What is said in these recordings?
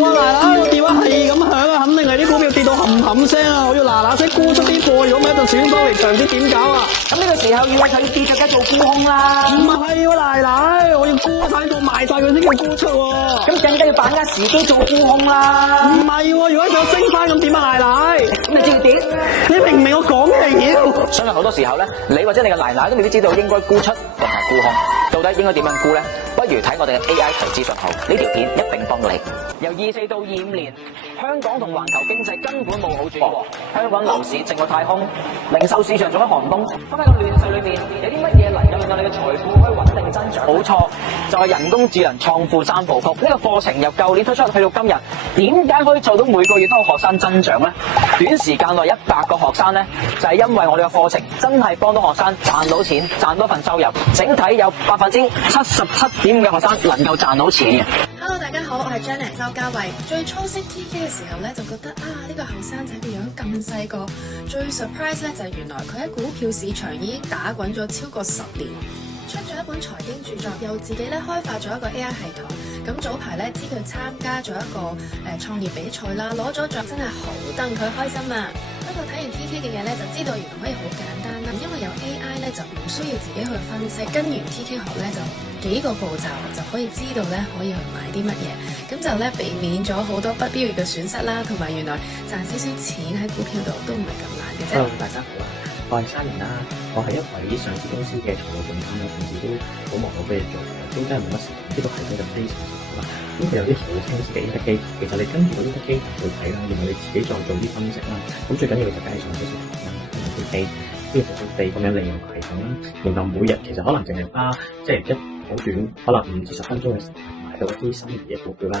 哇奶奶，個電話係咁響啊，肯定係啲股票跌到冚冚聲啊！我要嗱嗱聲沽出啲貨，如果唔係就損收嚟長，唔知點搞啊！咁呢個時候要佢跌就梗做沽空啦。唔係喎奶奶，我要沽晒到賣晒佢先叫沽出喎。咁更加要把握時機做沽空啦。唔係喎，如果想升翻咁點啊奶奶？咁你知要點？你明唔明我講咩嘢？相信好多時候咧，你或者你嘅奶奶都未必知道應該沽出定係沽空，到底應該點樣沽咧？不如睇我哋嘅 AI 投資信號，呢條片一定幫你。由24到25年，香港同環球經濟根本冇好轉過，香港樓市靜過太空，零售市場仲喺寒冬。咁喺個亂世裏面，有啲乜嘢能夠令到你嘅財富可以穩定增長？冇錯，就係人工智能創富三部曲。呢個課程由舊年推出去到今日，點解可以做到每個月都有學生增長咧？短時間內100個學生咧，就係因為我哋嘅課程真係幫到學生賺到錢，賺到份收入。整體有77.5%嘅學生能夠賺到錢嘅。Hello， 大家好，我係 Janet 周嘉慧。最初識 TK 嘅時候咧，就覺得呢個後生仔個樣咁細個，最 surprise 咧就係原來佢喺股票市場已經打滾咗超過10年，出咗一本財經著作，又自己咧開發咗一個 AI 系統。咁早排咧知佢參加咗一個創業比賽啦，攞咗獎，真係好戥佢開心啊！不過睇完 TK 嘅嘢咧，就知道原來可以好簡單啦，因為有 AI 咧就唔需要自己去分析，跟完 TK 學咧就幾個步驟就可以知道咧可以去買啲乜嘢，咁就咧避免咗好多不必要嘅損失啦，同埋原來賺少少錢喺股票度都唔係咁難嘅啫。Hello， 大家好啊，我係沙年啦，我係一位上市公司嘅財務總監啦，平時都好忙好多嘢做嘅，都真係冇乜時間，呢個系統就非常之好啦。咁佢有啲好清晰嘅 indicator，其實你跟住嗰啲 indicator 去睇啦，然後你自己再做啲分析啦。咁最緊要就梗係上少少堂啦，同埋佢哋呢個好地咁樣利用系統啦，然後每日其實可能淨係花即係一好短，可能5至10分鐘嘅時間買到一啲新嘅股票啦。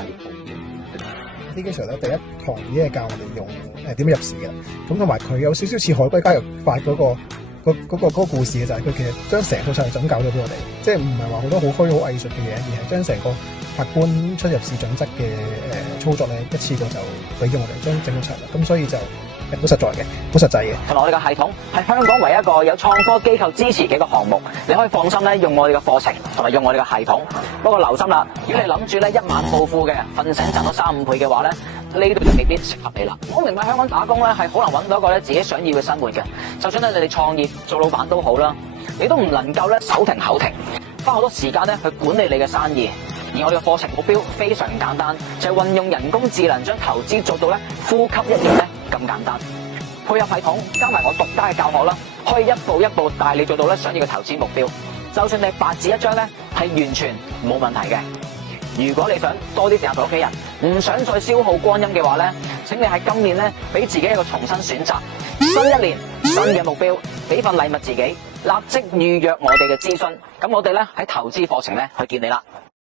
TK Sir 咧第一堂已經係教我哋用點樣入市嘅，咁同埋佢有少少似海龜加入法嗰個故事嘅，就係佢其實將成套策略咁教咗俾我哋，即係唔係話好多好虛好藝術嘅嘢，而係將成個客觀出入市準則嘅操作咧一次過就俾咗我哋將整個策略，咁所以就好實在嘅，好實際嘅。同埋我哋嘅系統係香港唯一一個有創科機構支持嘅一個項目，你可以放心咧用我哋嘅課程同埋用我哋嘅系統。不過留心啦，如果你諗住咧一晚暴富嘅，瞓醒賺到3-5倍嘅話咧，呢度就未必適合你啦。我明白香港打工咧係好難揾到一個咧自己想要嘅生活嘅，就算咧你哋創業做老闆都好啦，你都唔能夠咧手停口停，花好多時間咧去管理你嘅生意。而我哋嘅課程目標非常簡單，就係運用人工智能將投資做到咧呼吸一樣咧咁簡單，配合系統加埋我獨家嘅教學啦，可以一步一步帶你做到咧想要嘅投資目標。就算你白紙一張咧，係完全冇問題嘅。如果你想多啲時間陪屋企人，唔想再消耗光陰嘅話咧，請你喺今年咧俾自己一個重新選擇，新一年新嘅目標，俾份禮物自己，立即預約我哋嘅諮詢。咁我哋咧喺投資課程咧去見你啦。